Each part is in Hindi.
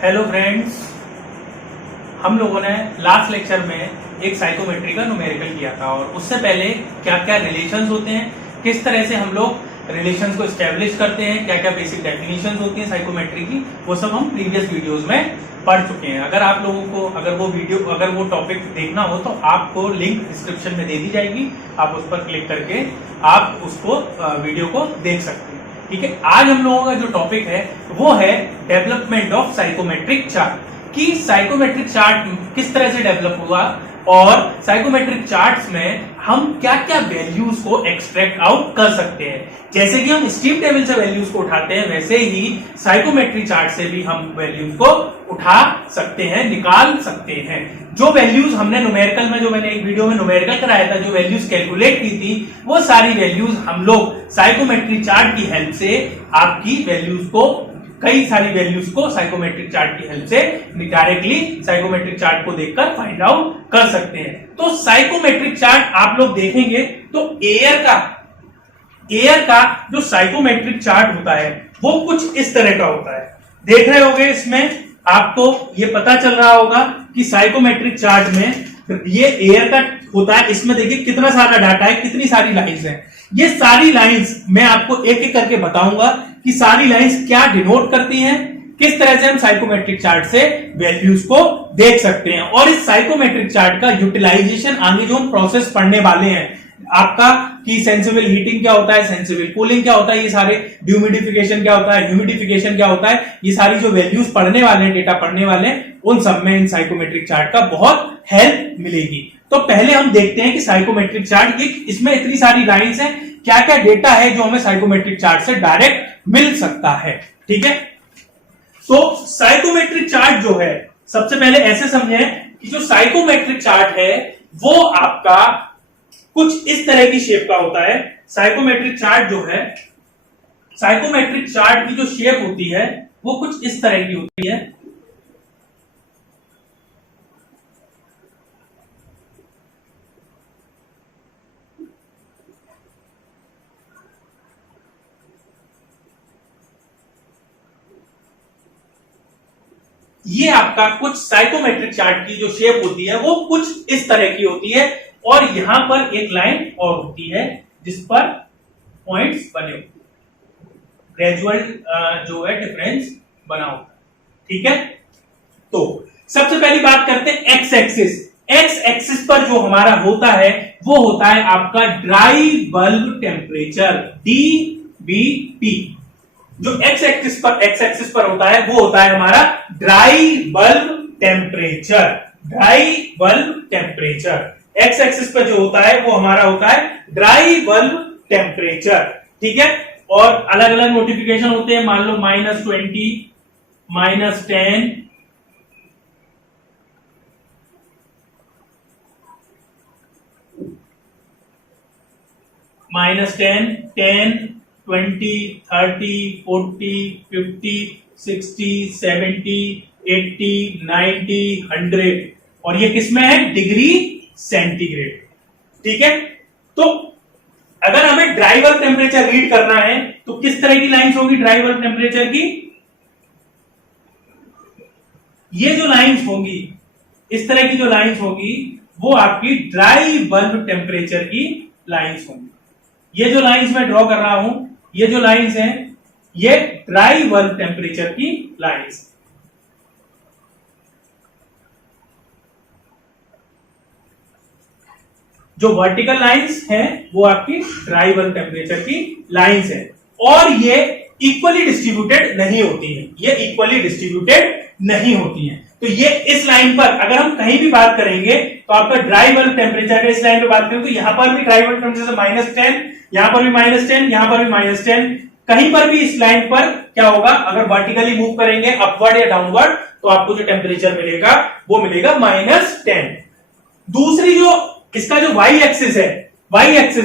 हेलो फ्रेंड्स, हम लोगों ने लास्ट लेक्चर में एक साइकोमेट्री का न्यूमेरिकल किया था और उससे पहले क्या क्या रिलेशंस होते हैं, किस तरह से हम लोग रिलेशंस को एस्टेब्लिश करते हैं, क्या क्या बेसिक डेफिनेशंस होती हैं साइकोमेट्री की, वो सब हम प्रीवियस वीडियोस में पढ़ चुके हैं। अगर आप लोगों को अगर वो टॉपिक देखना हो तो आपको लिंक डिस्क्रिप्शन में दे दी जाएगी, आप उस पर क्लिक करके आप उसको वीडियो को देख सकते हैं। ठीक है, आज हम लोगों का जो टॉपिक है वो है डेवलपमेंट ऑफ साइकोमेट्रिक चार्ट, कि साइकोमेट्रिक चार्ट किस तरह से डेवलप हुआ और साइकोमेट्रिक चार्ट्स में हम क्या क्या वैल्यूज को एक्सट्रैक्ट आउट कर सकते हैं। जैसे कि हम स्टीम टेबल से वैल्यूज को उठाते हैं, वैसे ही साइकोमेट्रिक चार्ट से भी हम वैल्यूज को उठा सकते हैं, निकाल सकते हैं। जो वैल्यूज हमने न्यूमेरिकल में, जो मैंने एक वीडियो में न्यूमेरिकल कराया था, जो वैल्यूज कैलकुलेट की थी, वो सारी वैल्यूज हम लोग साइकोमेट्रिक चार्ट की हेल्प से आपकी वैल्यूज को, कई सारी वैल्यूज को साइकोमेट्रिक चार्ट की हेल्प से डायरेक्टली साइकोमेट्रिक चार्ट को देखकर फाइंड आउट कर सकते हैं। तो साइकोमेट्रिक चार्ट आप लोग देखेंगे तो एयर का जो साइकोमेट्रिक चार्ट होता है वो कुछ इस तरह का होता है। देख रहे होंगे, इसमें आपको ये पता चल रहा होगा कि साइकोमेट्रिक चार्ट में ये एयर का होता है। इसमें देखिए कितना सारा डाटा है, कितनी सारी लाइंस हैं। ये सारी लाइंस मैं आपको एक एक करके बताऊंगा कि सारी लाइंस क्या डिनोट करती हैं, किस तरह से हम साइकोमेट्रिक चार्ट से वैल्यूज को देख सकते हैं। और इस साइकोमेट्रिक चार्ट का यूटिलाइजेशन आगे जो हम प्रोसेस पढ़ने वाले हैं आपका, कि सेंसिबल हीटिंग क्या होता है, सेंसिबल कूलिंग क्या होता है, ये सारे ह्यूमिडिफिकेशन क्या होता है, ह्यूमिडिफिकेशन क्या होता है, ये सारी जो वैल्यूज पढ़ने वाले हैं, डेटा पढ़ने वाले हैं, उन सब में इन साइकोमेट्रिक चार्ट का बहुत हेल्प मिलेगी। तो पहले हम देखते हैं कि साइकोमेट्रिक चार्ट, इसमें इतनी सारी लाइंस हैं, क्या क्या डेटा है जो हमें साइकोमेट्रिक चार्ट से डायरेक्ट मिल सकता है। ठीक है, तो साइकोमेट्रिक चार्ट जो है, सबसे पहले ऐसे समझें कि जो साइकोमेट्रिक चार्ट है वो आपका कुछ इस तरह की शेप का होता है। साइकोमेट्रिक चार्ट जो है, साइकोमेट्रिक चार्ट की जो शेप होती है वो कुछ इस तरह की होती है। ये आपका कुछ साइकोमेट्रिक चार्ट की जो शेप होती है वो कुछ इस तरह की होती है, और यहां पर एक लाइन और होती है जिस पर पॉइंट्स बने होते हैं, ग्रेजुअल जो है डिफरेंस बना होता है। ठीक है, तो सबसे पहली बात करते हैं एक्स एक्सिस। एक्स एक्सिस पर जो हमारा होता है वो होता है आपका ड्राई बल्ब टेम्परेचर, DBT। जो एक्स एक्सिस पर होता है वो होता है हमारा dry bulb temperature, dry bulb temperature. X axis पर जो होता है वो हमारा होता है ड्राई बल्ब टेम्परेचर। ठीक है, और अलग अलग नोटिफिकेशन होते हैं, मान लो -20, -10, -10, 20, 30, 40, 50, 60, 70, 80, 90, 100, और ये किसमें है? Degree centigrade. ठीक है, तो अगर हमें ड्राई बल्ब टेम्परेचर रीड करना है तो किस तरह की लाइंस होगी ड्राई बल्ब टेम्परेचर की? ये जो लाइंस होगी, इस तरह की जो लाइंस होगी वो आपकी ड्राई बल्ब टेम्परेचर की लाइंस होंगी। ये जो लाइंस मैं ड्रॉ कर रहा हूं, ये जो लाइंस हैं, ये ड्राई बल्ब टेम्परेचर की लाइंस। जो वर्टिकल लाइंस हैं वो आपकी ड्राई बल्ब टेम्परेचर की लाइंस है, और ये इक्वली डिस्ट्रीब्यूटेड नहीं होती है, ये इक्वली डिस्ट्रीब्यूटेड नहीं होती है। तो ये इस लाइन पर अगर हम कहीं भी बात करेंगे तो आपका ड्राई बल्ब टेम्परेचर इस लाइन पे बात करें तो यहां पर भी ड्राई बल्ब टेम्परेचर -10, यहां पर भी -10, यहां पर भी -10, कहीं पर भी इस लाइन पर क्या होगा, अगर वर्टिकली मूव करेंगे अपवर्ड या डाउनवर्ड तो आपको जो टेम्परेचर मिलेगा वो मिलेगा -10। दूसरी जो इसका जो y एक्सिस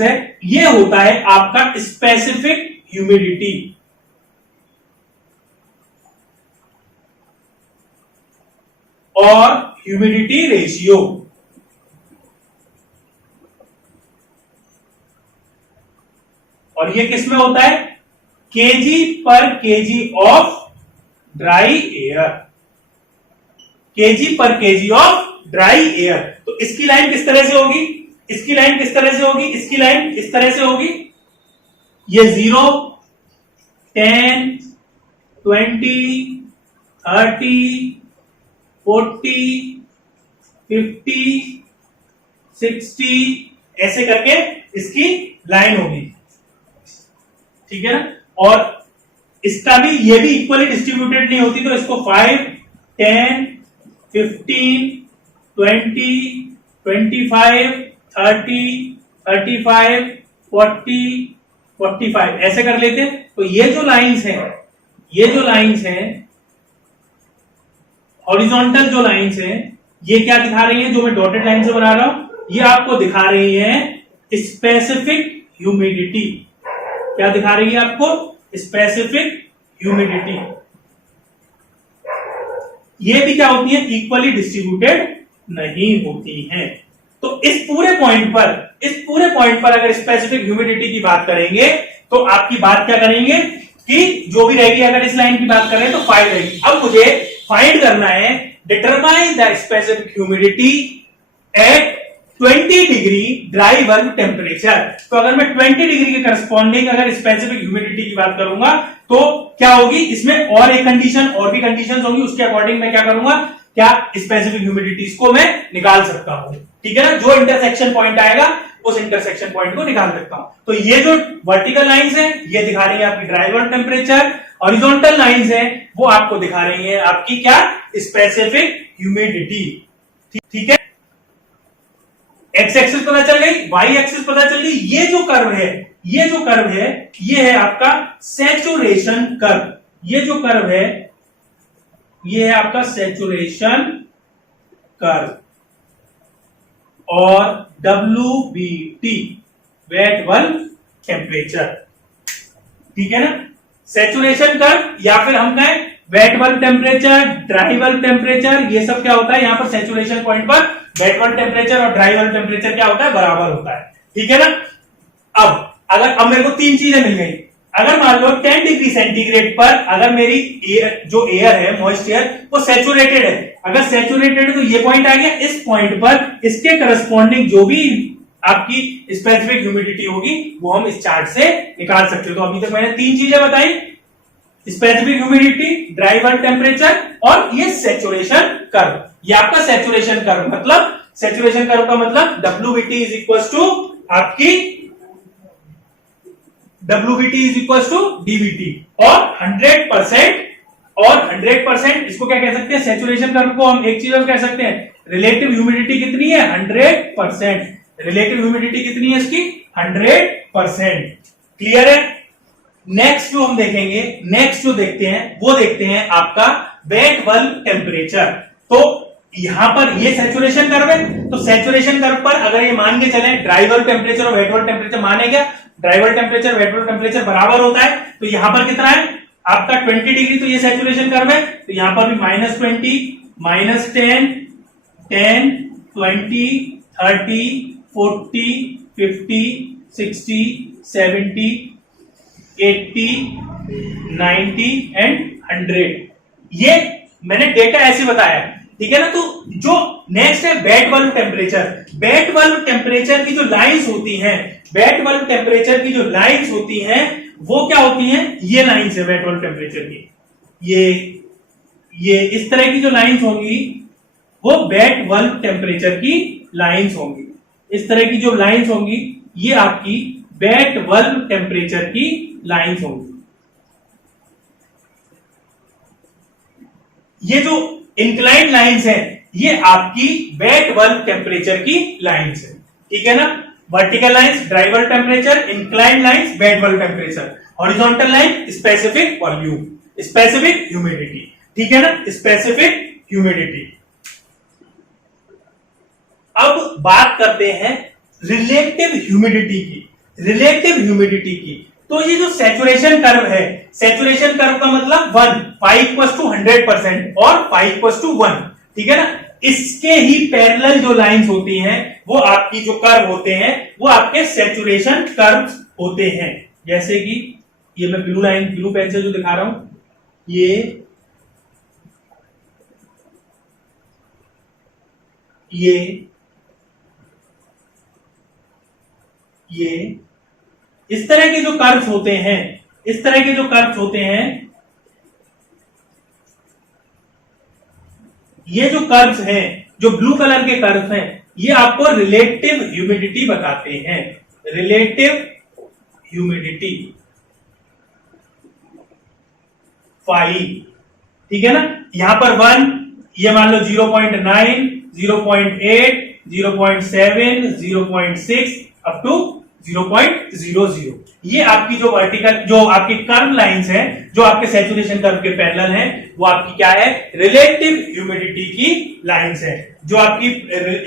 है, ये होता है आपका स्पेसिफिक ह्यूमिडिटी, और ह्यूमिडिटी रेशियो। और ये किसमें होता है? केजी पर KG of dry air. KG पर केजी ऑफ ड्राई एयर। तो इसकी लाइन किस तरह से होगी, इसकी लाइन किस तरह से होगी, इसकी लाइन इस तरह से होगी, ये 0, 10, 20, 30, 40, 50, 60 ऐसे करके इसकी लाइन होगी, ठीक है ना। और इसका भी, ये भी इक्वली डिस्ट्रीब्यूटेड नहीं होती, तो इसको 5, 10, 15, 20, 25, 30, 35, 40, 45 ऐसे कर लेते हैं। तो ये जो लाइंस हैं, ये जो लाइंस हैं, हॉरिजॉन्टल जो लाइंस हैं, ये क्या दिखा रही हैं, जो मैं डॉटेड लाइन से बना रहा हूं, ये आपको दिखा रही है स्पेसिफिक ह्यूमिडिटी। क्या दिखा रही है आपको, स्पेसिफिक ह्यूमिडिटी। ये भी क्या होती है, इक्वली डिस्ट्रीब्यूटेड नहीं होती हैं। तो इस पूरे पॉइंट पर अगर स्पेसिफिक ह्यूमिडिटी की बात करेंगे तो आपकी बात क्या करेंगे कि जो भी रहेगी, अगर इस लाइन की बात करें तो 5 रहेगी। अब मुझे फाइंड करना है, determine the specific humidity at 20 degree dry bulb temperature. तो अगर मैं 20 डिग्री के करस्पॉन्डिंग अगर स्पेसिफिक ह्यूमिडिटी की बात करूंगा तो क्या होगी, इसमें और एक कंडीशन, और भी कंडीशंस होंगी, उसके अकॉर्डिंग मैं क्या करूंगा, क्या स्पेसिफिक ह्यूमिडिटीज को मैं निकाल सकता हूं, ठीक है ना। जो इंटरसेक्शन पॉइंट आएगा उस इंटरसेक्शन पॉइंट को निकाल सकता हूं। तो ये जो वर्टिकल लाइंस है ये दिखा रही है आपकी dry bulb temperature, horizontal lines है वो आपको दिखा रही है आपकी क्या, स्पेसिफिक ह्यूमिडिटी, ठीक है। एक्स एक्सिस पता चल गई, वाई एक्सिस पता चल गई। ये जो कर्व है, ये जो कर्व है, ये है आपका सैचुरेशन कर्व। ये जो कर्व है ये है आपका सैचुरेशन कर्व, और WBT वेट बल्ब टेम्परेचर, ठीक है ना। सैचुरेशन कर्व या फिर हम कहें wet bulb temperature, dry bulb temperature, ये सब क्या होता है, यहां पर सैचुरेशन पॉइंट पर वेट बल्ब टेम्परेचर और ड्राई बल्ब टेम्परेचर क्या होता है, बराबर होता है, ठीक है ना। अब मेरे को 3 चीजें मिल गई। अगर मान लो 10 डिग्री सेंटीग्रेड पर अगर मेरी जो एयर है, मॉइस्ट एयर, वो सैचुरेटेड है, अगर सैचुरेटेड है तो ये पॉइंट आ गया, इस पॉइंट पर इसके करस्पॉन्डिंग जो भी आपकी स्पेसिफिक ह्यूमिडिटी होगी वो हम इस चार्ट से निकाल सकते हो। तो अभी तक मैंने 3 चीजें बताई, specific humidity, dry bulb temperature और ये सैचुरेशन कर्व। ये आपका सैचुरेशन कर्व, मतलब सैचुरेशन कर्व का मतलब WBT इज इक्वल टू आपकी WBT is equal to DBT, और 100% इसको क्या कह सकते हैं, सैचुरेशन कर्व को हम एक चीज और कह सकते हैं, रिलेटिव ह्यूमिडिटी कितनी है, 100%। रिलेटिव ह्यूमिडिटी कितनी है इसकी, 100%। क्लियर है। नेक्स्ट जो हम देखेंगे, नेक्स्ट जो देखते हैं वो देखते हैं आपका वेट बल्ब टेम्परेचर। तो यहां पर ये सैचुरेशन कर्व है, तो सैचुरेशन कर्व पर अगर ये मान के चले ड्राई बल्ब टेम्परेचर और वेट बल्ब टेम्परेचर माने क्या, dry bulb temperature wet bulb temperature बराबर होता है, तो यहां पर कितना है आपका 20 डिग्री, तो ये सैचुरेशन कर्व है, तो यहां पर भी -20, -10, 10, 20, 30, 40, 50, 60, 70, 80, 90 एंड 100। ये मैंने डेटा ऐसे बताया, ठीक है ना। तो जो नेक्स्ट है wet bulb temperature. Wet bulb temperature की जो लाइंस होती हैं, वेट बल्ब टेम्परेचर की जो लाइंस होती हैं वो क्या होती हैं, ये लाइंस है वेट बल्ब टेम्परेचर की। ये इस तरह की जो लाइंस होंगी वो वेट बल्ब टेम्परेचर की लाइंस होंगी। इस तरह की जो लाइंस होंगी ये आपकी वेट बल्ब टेम्परेचर की लाइंस होंगी। ये जो इंक्लाइन लाइंस है ये आपकी वेट बल्ब टेम्परेचर की लाइंस है, ठीक है ना। Vertical lines dry bulb temperature, incline lines wet bulb temperature, horizontal line specific volume, specific humidity, ठीक है ना, स्पेसिफिक ह्यूमिडिटी। अब बात करते हैं रिलेटिव ह्यूमिडिटी की। रिलेटिव ह्यूमिडिटी की, तो ये जो सैचुरेशन कर्व है, सैचुरेशन कर्व का मतलब 1, 5 और 5 ठीक है ना। इसके ही पैरेलल जो लाइंस होती हैं वो आपकी जो कर्व होते हैं वो आपके सैचुरेशन कर्व होते हैं। जैसे कि ये मैं ब्लू पेन से जो दिखा रहा हूं, ये इस तरह के जो कर्व्स होते हैं, इस तरह के जो कर्व्स होते हैं, ये जो कर्व्स हैं, जो ब्लू कलर के कर्व्स हैं, ये आपको रिलेटिव ह्यूमिडिटी बताते हैं। रिलेटिव ह्यूमिडिटी फाई, ठीक है ना। यहां पर 1, ये मान लो 0.9, 0.8, 0.7, 0.6 अप टू 0.00। ये आपकी जो वर्टिकल, जो आपकी कर्व लाइंस हैं, जो आपके सैचुरेशन कर्व के पैरेलल हैं, वो आपकी क्या है, रिलेटिव ह्यूमिडिटी की लाइंस है। जो आपकी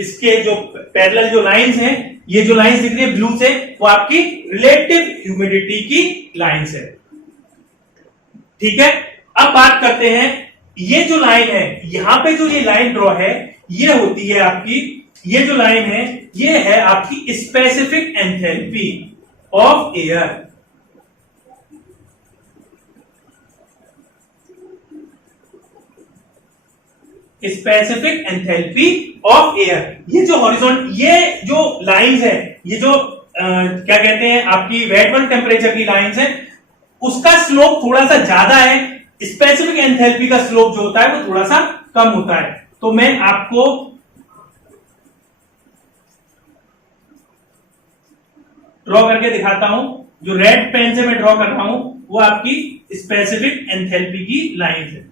इसके जो पैरेलल जो लाइंस हैं, ये जो लाइंस दिख रही है ब्लू से, वो आपकी रिलेटिव ह्यूमिडिटी की लाइंस है, ठीक है। अब बात करते हैं, ये जो लाइन है, यहां पे जो ये लाइन ड्रॉ है, ये होती है आपकी, ये जो लाइन है, ये है आपकी specific enthalpy of air. Specific enthalpy of air. ये जो हॉरिजॉन्टल, ये जो लाइंस है, ये जो क्या कहते हैं आपकी वेट बल्ब टेम्परेचर की लाइंस है, उसका स्लोप थोड़ा सा ज्यादा है, स्पेसिफिक एंथैल्पी का स्लोप जो होता है वो थोड़ा सा कम होता है। तो मैं आपको ड्रॉ करके दिखाता हूं। जो रेड पेन से मैं ड्रॉ कर रहा हूं, वो आपकी स्पेसिफिक एंथैल्पी की लाइन है।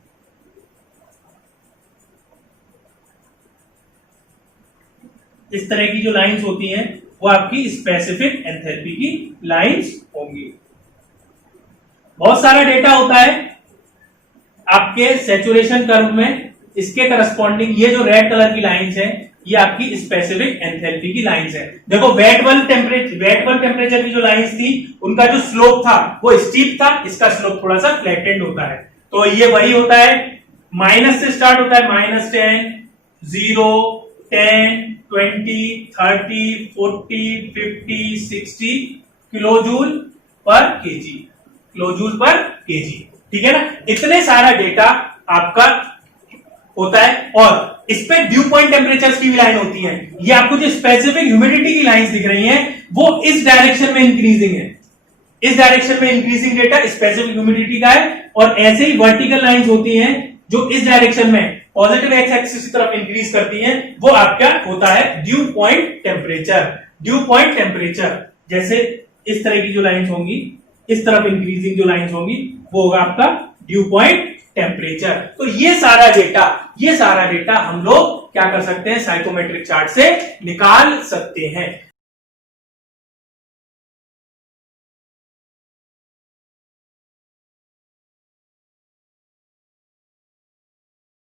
इस तरह की जो लाइंस होती हैं, वो आपकी स्पेसिफिक एंथैल्पी की लाइंस होंगी। बहुत सारा डेटा होता है आपके सैचुरेशन कर्व में। इसके करस्पॉन्डिंग ये जो रेड कलर की लाइंस है, ये आपकी स्पेसिफिक एंथैल्पी की लाइंस है। देखो वेट बल्ब टेम्परेचर की जो लाइंस थी, उनका जो स्लोप था वो स्टीप था, इसका स्लोप थोड़ा सा फ्लैटेंड होता है। तो ये वही होता है, माइनस से स्टार्ट होता है, -10, 0, 10, 20, 30, 40, 50, 60 किलोजूल पर केजी, किलोजूल पर केजी, ठीक है ना। इतने सारा डेटा आपका होता है। और इस पे ड्यू पॉइंट टेम्परेचर्स की भी लाइन होती है। ये आपको जो स्पेसिफिक ह्यूमिडिटी की लाइंस दिख रही हैं, वो इस डायरेक्शन में इंक्रीजिंग है। इस डायरेक्शन में इंक्रीजिंग डेटा स्पेसिफिक ह्यूमिडिटी का है। और ऐसे ही वर्टिकल लाइंस होती हैं जो इस डायरेक्शन में पॉजिटिव एक्स एक्सिस की तरफ इंक्रीज करती हैं, वो आपका होता है due point temperature. Due point temperature जैसे इस तरह की जो लाइंस होंगी, इस तरफ इंक्रीजिंग जो लाइंस होंगी, वो होगा आपका ड्यू पॉइंट टेम्परेचर। तो ये सारा डेटा हम लोग क्या कर सकते हैं, साइकोमेट्रिक चार्ट से निकाल सकते हैं।